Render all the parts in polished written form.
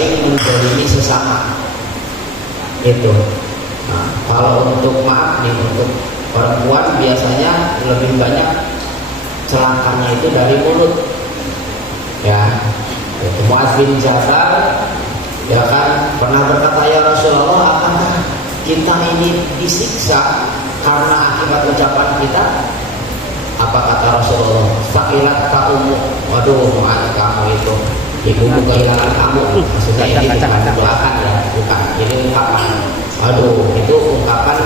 sering menzalimi sesama. Itu. Nah, kalau untuk maaf nih, untuk perempuan biasanya lebih banyak celakanya itu dari mulut. Ya, Muaz bin Jabal ya kan pernah berkata, ya Rasulullah, apakah kita ini disiksa karena akibat ucapan kita? Apa kata Rasulullah? Fakilat kaumu, waduh Muaz, kamu itu ibumu kehilangan kamu. Maksudnya ini bukan doakan ya, bukan. Ini ungkapan, waduh, itu ungkapan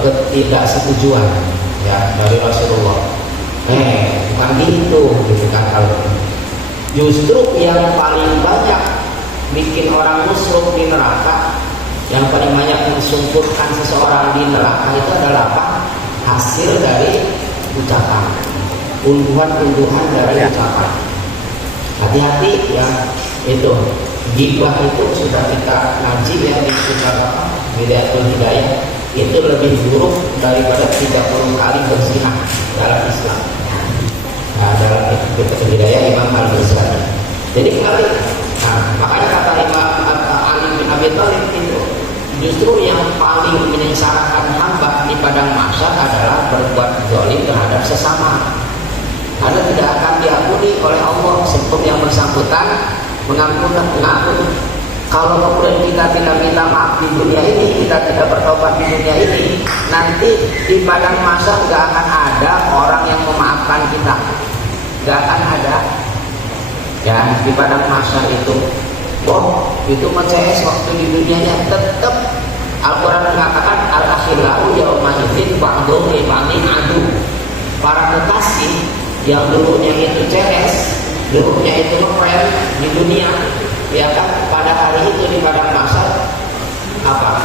ketidaksetujuan ya dari Rasulullah. Bukan gitu kan kalau. Justru yang paling banyak bikin orang musuh di neraka, yang paling banyak mensungkurkan seseorang di neraka itu adalah apa? Hasil dari ucapan, unduhan-unduhan dari ucapan. Hati-hati ya, itu ghibah itu sudah kita ngaji ya di kitab Bidayatul Hidayah, itu lebih buruk daripada 30 kali berzinah dalam Islam. Nah, dalam Bidayatul Hidayah Imam Al-Ghazali. Jadi kali, makanya kata Imam Ali bin Abi Thalib itu justru yang paling menyengsarakan hamba di padang mahsyar adalah berbuat zalim terhadap sesama. Karena tidak akan diampuni oleh Allah sebelum yang bersangkutan mengampun. Kalau kemudian kita tidak minta maaf di dunia ini, kita tidak bertobat di dunia ini, nanti di padang mahsyar nggak akan ada orang yang memaafkan kita, nggak akan ada. Ya, di padang mahsyar itu, itu mencees waktu di dunianya tetap. Al-Quran mengatakan al-akhillau yawma idzin ba'dhum li ba'dhin adu. Para kekasih yang dulunya itu ceres, dulunya itu ngefriend di dunia, ya kan, pada hari itu di padang mahsyar apa?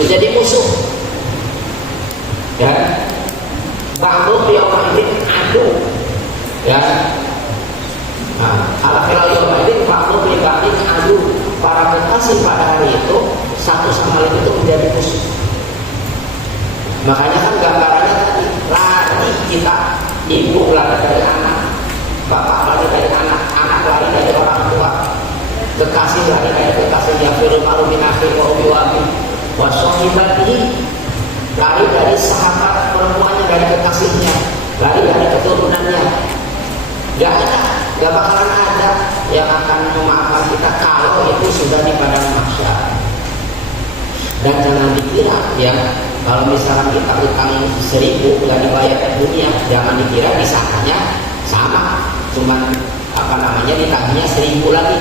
Menjadi musuh. Ya. Ba'dhum yawma idzin adu. Ya. Nah, al-akhirah yaumaidin ba'dhum li ba'dhin adu. Para kekasih pada hari itu satu sama lain itu menjadi musuh. Makanya kan gambarannya tadi, lari kita, ibu lari dari anak, bapak lari dari anak, anak lari dari orang tua, kekasih lari dari kekasihnya, firul ma'ruf min akhi wa ubiwabi wa sohibatihi, lari dari sahabat perempuannya, dari kekasihnya, lari dari keturunannya. Gak bakalan ada yang akan memaafkan kita kalau itu sudah di padang mahsyar. Dan jangan dikira ya, kalau misalkan kita utang 1.000 nggak dibayar di dunia, jangan dikira disangkanya sama, cuman ditagihnya 1.000 lagi.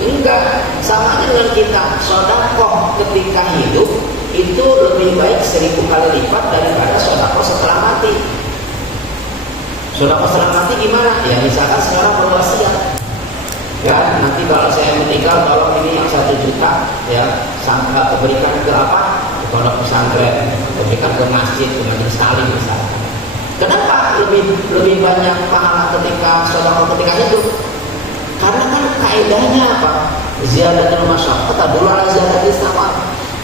Enggak, sama dengan kita sedekah ketika hidup itu lebih baik 1.000 kali lipat daripada sedekah setelah mati. Sedekah setelah mati gimana? Ya misalkan sekarang berwasiat, ya nanti kalau saya meninggal tolong ini yang 1 juta ya sampai berikan ke apa? Ke pondok pesantren, berikan ke masjid, ke majelis taklim misalnya. Kenapa lebih banyak pahala ketika sedekah ketika hidup? Karena kan kaidahnya apa? Ziyadatul masyaqqah tadullu ala ziyadatis thawab.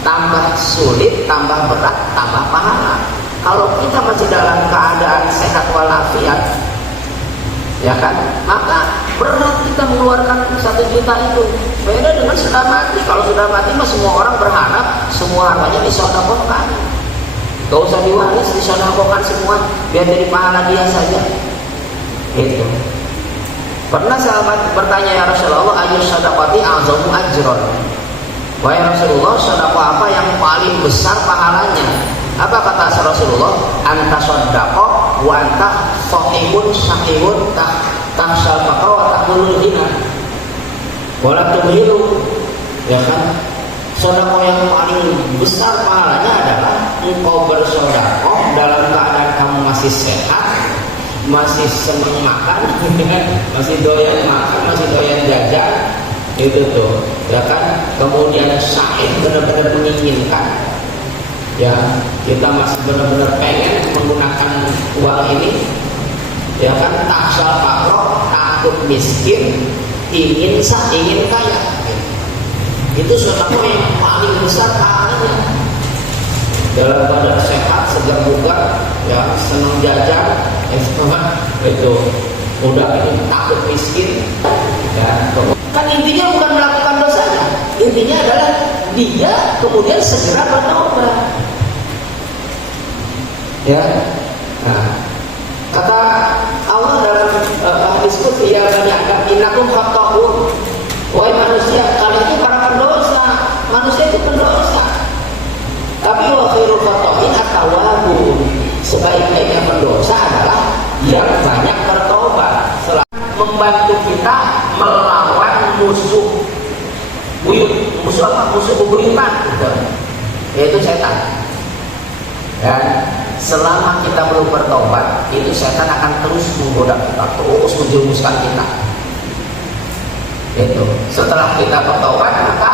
Tambah sulit, tambah berat, tambah pahala. Kalau kita masih dalam keadaan sehat walafiat, ya kan, maka berat kita mengeluarkan 1 juta itu. Beda dengan sudah mati. Kalau sudah mati mah semua orang berharap semua hartanya disedekahkan. Gak usah diwaris, disedekahkan semua, biar jadi pahala dia saja. Gitu. Pernah sahabat bertanya, ya Rasulullah, ayyus sadaqati a'zamu ajron? Wahai Rasulullah, sedekah apa yang paling besar pahalanya? Apa kata Rasulullah? Anta shadaqah wa anta shaqihun syaqihun tahsyal faqra wa taqulul ghina. Wala tubhilu. Ya kan? Sedekah yang paling besar pahalanya adalah engkau bersedekah dalam keadaan kamu masih sehat, masih senang makan, masih doyan makan, masih doyan jajan, itu tuh, ya kan? Kemudian syahid, benar-benar menginginkan, ya kita masih benar-benar pengen menggunakan uang ini, ya kan? Taksal fakro, takut miskin, ingin kaya. Itu sedekah yang paling besar pahalanya. Dalam keadaan sehat, segar bugar, ya senang jajan, itu udah ini takut miskin, ya. Kan intinya bukan melakukan dosanya, intinya adalah dia kemudian segera bertobat, ya. Nah, kata Allah dalam hadis qudsi, ya bani Adam innakum khata'un, wahai manusia kalian itu para pendosa, manusia itu pendosa. Tapi wa khairul khata'in at-tawwabun, sebaik-baiknya pendosa adalah yang banyak bertobat, selalu membantu kita melawan musuh buyut. Musuh apa? Musuh bebuyutan, yaitu setan. Dan selama kita belum bertobat, itu setan akan terus menggoda kita, terus menjerumuskan kita. Itu. Setelah kita bertobat, maka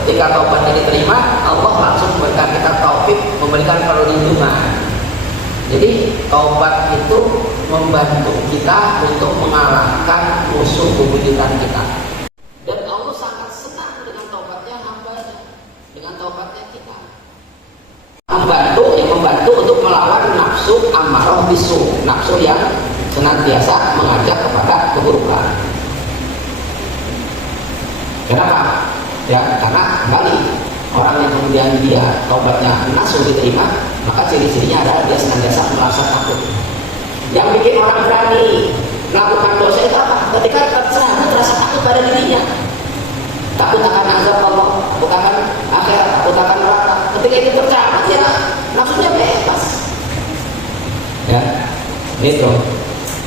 ketika taubatnya diterima, Allah langsung memberikan kita taufik, memberikan perlindungan. Jadi taubat itu membantu kita untuk mengalahkan musuh bebuyutan kita. Dan Allah sangat senang dengan taubatnya hamba-Nya, dengan taubatnya kita. Membantu untuk melawan nafsu ammarah bisu, nafsu yang senantiasa mengajak kepada keburukan. Kenapa? Ya, karena kembali orang yang kemudian dia taubatnya langsung diterima, maka ciri-cirinya adalah dia senantiasa merasa takut. Yang bikin orang berani melakukan dosa itu apa? Ketika terserah merasa takut pada dirinya, takut akan azab Allah, takut akan akhirat, takut akan neraka. Ketika itu tercatat, ya nafsunya bebas. Ya, itu.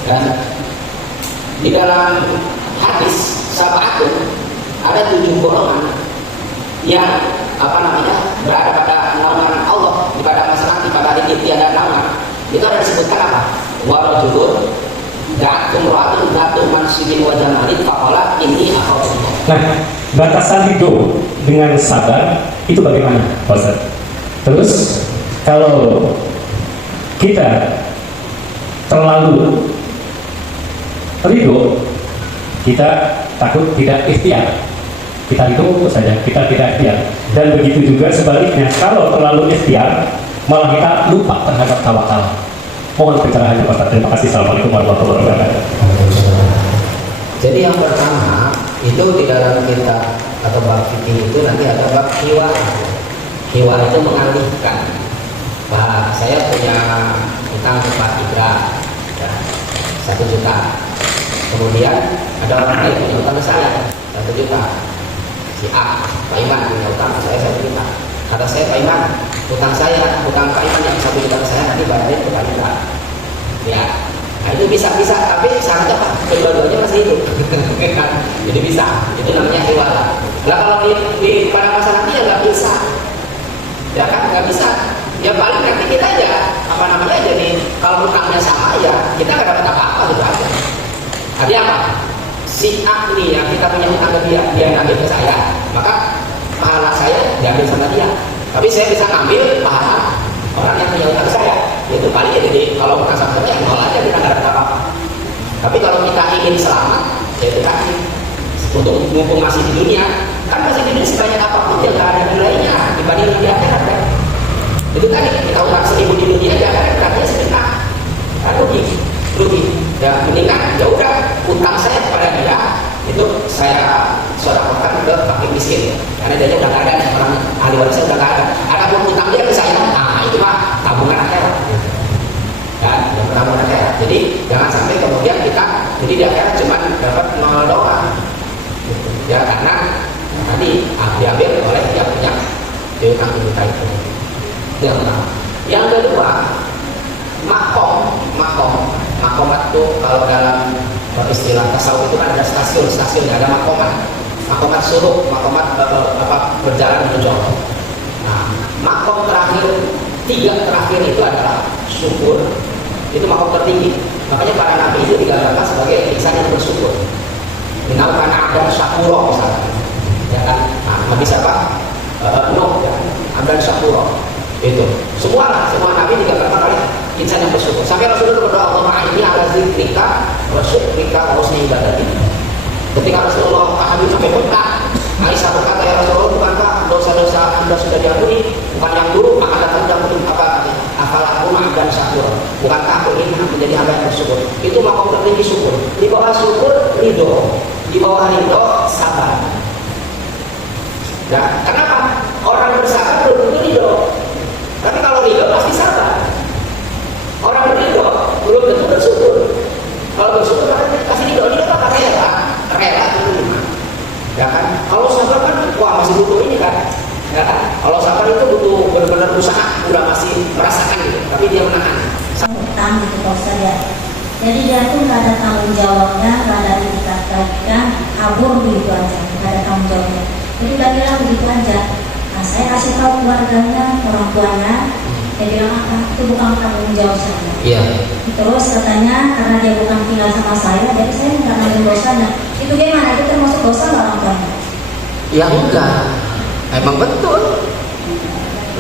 Dan di dalam hadis sabatun ada 7 golongan yang berada pada naungan Allah pada masa nanti, pada hari tiada nama. Itu ada disebutkan apa? Warajulun da'atum ra'atun da'atum mansibin wa jamalin faqala inni akhafullah. Nah, batasan hidup dengan sabar itu bagaimana, Ustaz? Terus kalau kita terlalu ridho, kita takut tidak ikhtiar, kita ridho saja, kita tidak ikhtiar. Dan begitu juga sebaliknya, kalau terlalu ikhtiar, malah kita lupa terhadap tawakal. Mohon pencerahannya, Pak. Terima kasih. Assalamualaikum warahmatullahi wabarakatuh. Jadi yang pertama itu di dalam kitab atau bab fikih itu nanti ada bab hiwa. Hiwa itu mengalihkan. Pak, saya punya utang ke Pak Indra, ya, 1 juta. Kemudian ada orang lain punya utang ke saya 1 juta. Si A, Pak Iman punya utang ke saya 1 juta. Kata saya, Pak Iman, utang Pak Iman yang 1 juta ke saya nanti bayarin ke Pak Indra. Ya, nah itu bisa, tapi syaratnya Pak, kedua-duanya masih hidup. Jadi bisa, itu namanya hiwala. Nah kalau pada masa nanti ya nggak bisa, ya kan nggak bisa. Ya paling nanti kita aja jadi kalau utangnya sama ya kita nggak dapat apa-apa gitu aja. Artinya apa? Si A ini yang kita punya utang ke dia ngambil ke saya, maka pahala saya diambil sama dia. Tapi saya bisa ngambil pahala orang yang punya utang ke saya. Itu paling ya, jadi kalau utang sama saya nol aja, kita nggak dapat apa-apa. Tapi kalau kita ingin selamat, ya itu kan untuk mumpung masih di dunia, kan masih di dunia sebanyak apapun ya nggak ada nilainya dibanding di akhirat kan. Itu tadi kita utang 1000 di dunia aja kan katanya sebentar, kan rugi. Ya mendingan ya udah utang saya kepada dia itu saya sedekahkan ke fakir miskin, karena dia udah nggak ada, orang ahli warisnya udah nggak ada. Ada pun utang dia ke saya, nah itu mah tabungan akhirat. Dan tabungan akhirat. Jadi jangan sampai kemudian kita jadi di akhirat cuma dapat 0 doang. Ya karena tadi diambil oleh yang punya utang kita itu. Yang pertama. Yang kedua, makomat itu kalau dalam istilah tasawuf itu kan ada stasiun, ada makomat suruh, makomat berjalan menuju Allah. Nah, makom terakhir 3 terakhir itu adalah syukur. Itu makom tertinggi. Makanya para nabi itu digambarkan sebagai insan yang bersyukur. Kenal karena ada syakuro misalnya, ya kan? Nah, nabi siapa? Nuh, ya. Ada syakuro. Itu semua nabi digambarkan oleh insan yang bersyukur. Sampai Rasulullah berdoa, Allahumma inni ala zikrika wa syukrika wa husni ibadatik. Ketika Rasulullah Habib sampai Mekah, Aisyah berkata, ya Rasulullah, bukankah dosa-dosa Anda sudah diampuni? Bukan yang dulu akan datang yang apa afalakum dan syakur. Bukan takut ini menjadi hamba yang bersyukur. Itu makom tertinggi syukur. Di bawah syukur ridho, di bawah ridho sabar. Ya, kenapa? Orang bersabar belum tentu ridho. Tapi kalau ridho pasti sabar. Orang berridho belum tentu bersyukur. Kalau bersyukur kasih ridho apa rela, rela itu. Ya kan? Kalau sabar kan, wah masih butuh ini kan. Ya kan? Kalau sabar itu butuh benar-benar usaha, udah masih merasakan gitu, tapi dia menahan. Utang gitu Pak Ustaz ya. Jadi dia tuh nggak ada tanggung jawabnya, nggak ada ditingkatkan, kabur begitu aja, nggak ada tanggung jawabnya. Jadi dia bilang begitu aja. Nah, saya kasih tahu keluarganya, orang tuanya, dia bilang apa? Itu bukan tanggung jawab saya. Iya. Terus katanya karena dia bukan tinggal sama saya, jadi saya nggak nanggung dosanya. Itu gimana? Itu termasuk dosa nggak orang tuanya? Ya enggak. Emang betul.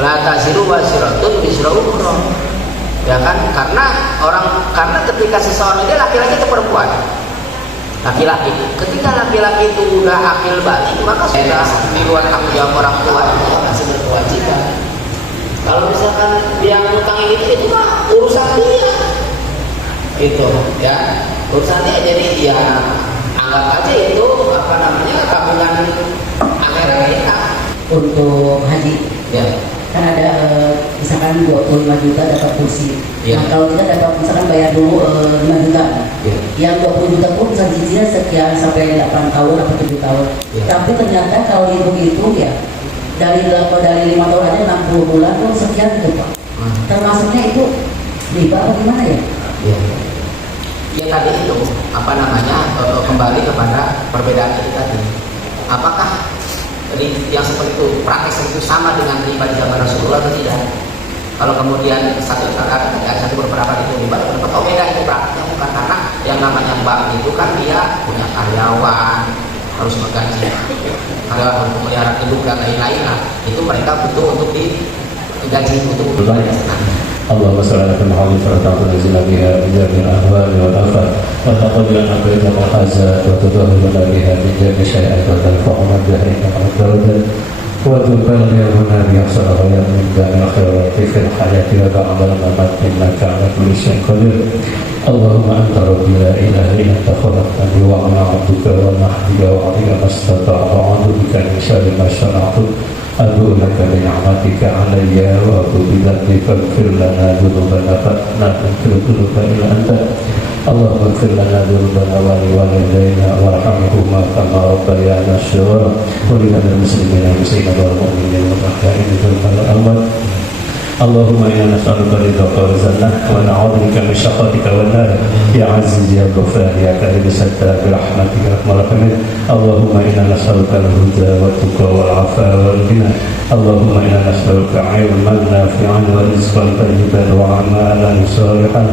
La tasiru wasiratun wisra ukhra. Ya kan? Karena ketika seseorang ini laki-laki atau perempuan? Laki-laki. Ketika laki-laki itu udah akil balik, maka sudah di luar tanggung jawab orang tua, masih berkewajiban. Kalau misalkan dia ngutangin itu mah urusan dia. Itu ya. Urusan dia, jadi ya anggap aja itu tabungan akhirat kita. Untuk haji Ya. kan ada misalkan 25 juta dapat kursi. Ya. Nah, kalau kita dapat misalkan bayar dulu 5 juta. Ya. Yang 20 juta pun bisa cicilan sekian sampai 8 tahun atau 7 tahun. Ya. Tapi ternyata kalau dihitung ya dari 5 tahun aja 60 bulan pun sekian gitu Pak. Termasuknya itu riba atau gimana ya? Ya. Ya tadi itu kembali kepada perbedaan itu tadi. Apakah yang seperti itu praktek itu sama dengan riba di zaman Rasulullah atau tidak? Kalau kemudian satu beberapa itu riba, oh beda itu prakteknya, bukan, karena yang namanya bank itu kan dia punya karyawan, harus menggaji karyawan, untuk melihara gedung dan lain-lain. Nah, itu mereka butuh untuk digaji untuk اللهم صل على محمد وعلى آله بها من جميع الأهوال والآفات وتقبل لنا بين المحازات وتطهرنا بها من جميع الشيئات وترفعنا بها إنك الدرجات وتبلغنا بأحسن غير من جميع الخيرات في الحياة وبعد الممات إنك على كل شيء قدير. اللهم أنت ربي لا إله إلا أنت خلقتني وأنا عبدك وأنا عبدك وعليك ما استطعت وأعوذ بك من شر ما صنعت أدعو لك بنعمتك علي وأتوب بذنبي فاغفر لنا ذنوبنا فإننا نغفر الذنوب إلا أنت. اللهم اغفر لنا ذنوبنا ولوالدينا وارحمهما كما ربيانا صغارا ولجميع المسلمين والمسلمات والمؤمنين والأحياء منهم والأموات. اللهم إنا نسألك رضاك والجنة ونعوذ بك من سخطك والنار يا عزيز يا غفار يا كريم ستار برحمتك يا أرحم الراحمين. اللهم إنا نسألك الهدى والتقى والعفاف والغنى. اللهم إنا نسألك علما نافعا ورزقا طيبا وأعمالا صالحا.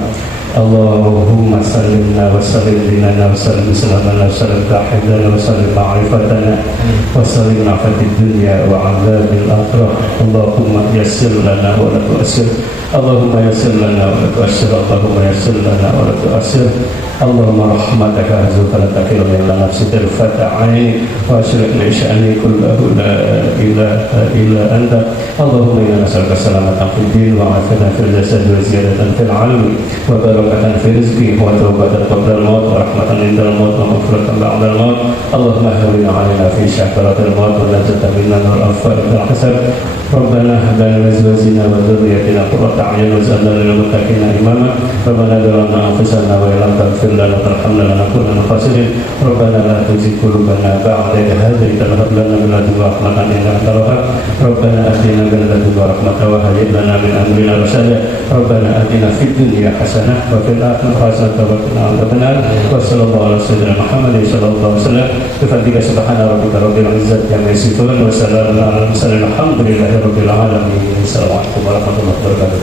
اللهم سلمنا وسلم ديننا وسلم اسلامنا وسلم توحيدنا وسلم معرفتنا وسلم عافية الدنيا وعذاب الآخرة. اللهم يسر لنا ولا تؤسر. اللهم يسر لنا ولا تؤسر. اللهم يسر لنا ولا تؤسر. اللهم رحمتك أرجو فلا تكلني إلى نفسي طرفة عين وأشرك لي شأني كله لا إله إلا أنت. اللهم إنا نسألك السلامة في الدين وعافية في الجسد وزيادة في العلم وبركة في رزقي وتوبة قبل الموت ورحمة عند الموت ومغفرة بعد الموت. اللهم هون علينا في شكرة الموت ونجة منا والأنفال الحسن. ربنا هب لنا من أزواجنا وذريتنا قرة أعين واجعلنا للمتقين إماما. ربنا ظلمنا أنفسنا وإن لم تغفر لنا وترحمنا لنكون من الخاسرين. ربنا لا تزغ قلوبنا بعد إذ هديتنا وهب لنا من لدنك رحمة إنك أنت الوهاب. ربنا آتنا من لدنك رحمة وهيئ لنا من أمرنا رشدا. ربنا آتنا في الدنيا حسنة وفي الآخرة حسنة وقنا عذاب النار. وصلى الله على سيدنا محمد صلى الله عليه وسلم. بفضلك سبحان ربك رب العزة عما يصفون وسلام على المرسلين الحمد لله رب العالمين. السلام عليكم ورحمة الله وبركاته.